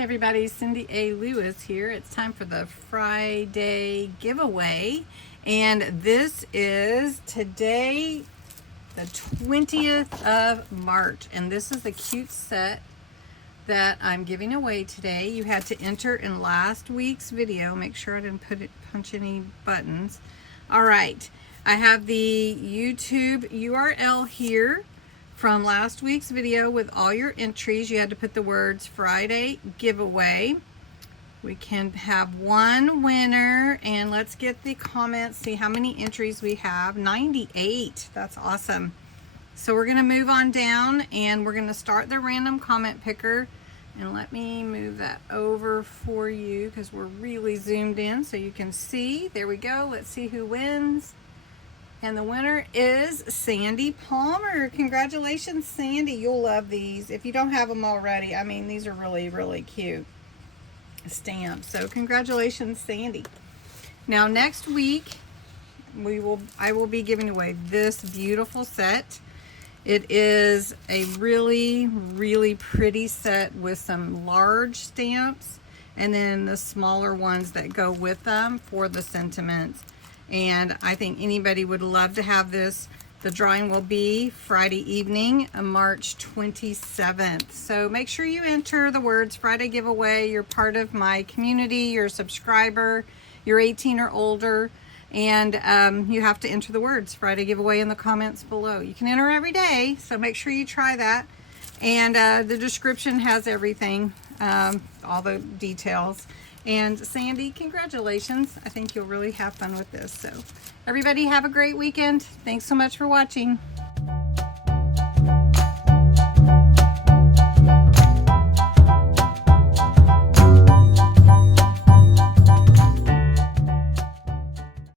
Hey everybody, CindyALewis here. It's time for the Friday giveaway, and this is today the 20th of March, and this is a cute set that I'm giving away today. You had to enter in last week's video. Make sure I didn't punch any buttons. All right, I have the YouTube URL here from last week's video with all your entries. You had to put the words Friday giveaway. We can have one winner, and let's get the comments, see how many entries we have. 98, that's awesome. So we're gonna move on down and we're gonna start the random comment picker. And let me move that over for you because we're really zoomed in so you can see. There we go, let's see who wins. And the winner is Sandy Palmer. Congratulations, Sandy. You'll love these. If you don't have them already, I mean, these are really, really cute stamps. So congratulations, Sandy. Now, next week, I will be giving away this beautiful set. It is a really, really pretty set with some large stamps and then the smaller ones that go with them for the sentiments. And I think anybody would love to have this. The drawing will be Friday evening, March 27th. So make sure you enter the words Friday giveaway. You're part of my community, you're a subscriber, you're 18 or older, and you have to enter the words Friday giveaway in the comments below. You can enter every day, so make sure you try that. And the description has everything, all the details. And Sandy, congratulations. I think you'll really have fun with this. So everybody have a great weekend. Thanks so much for watching.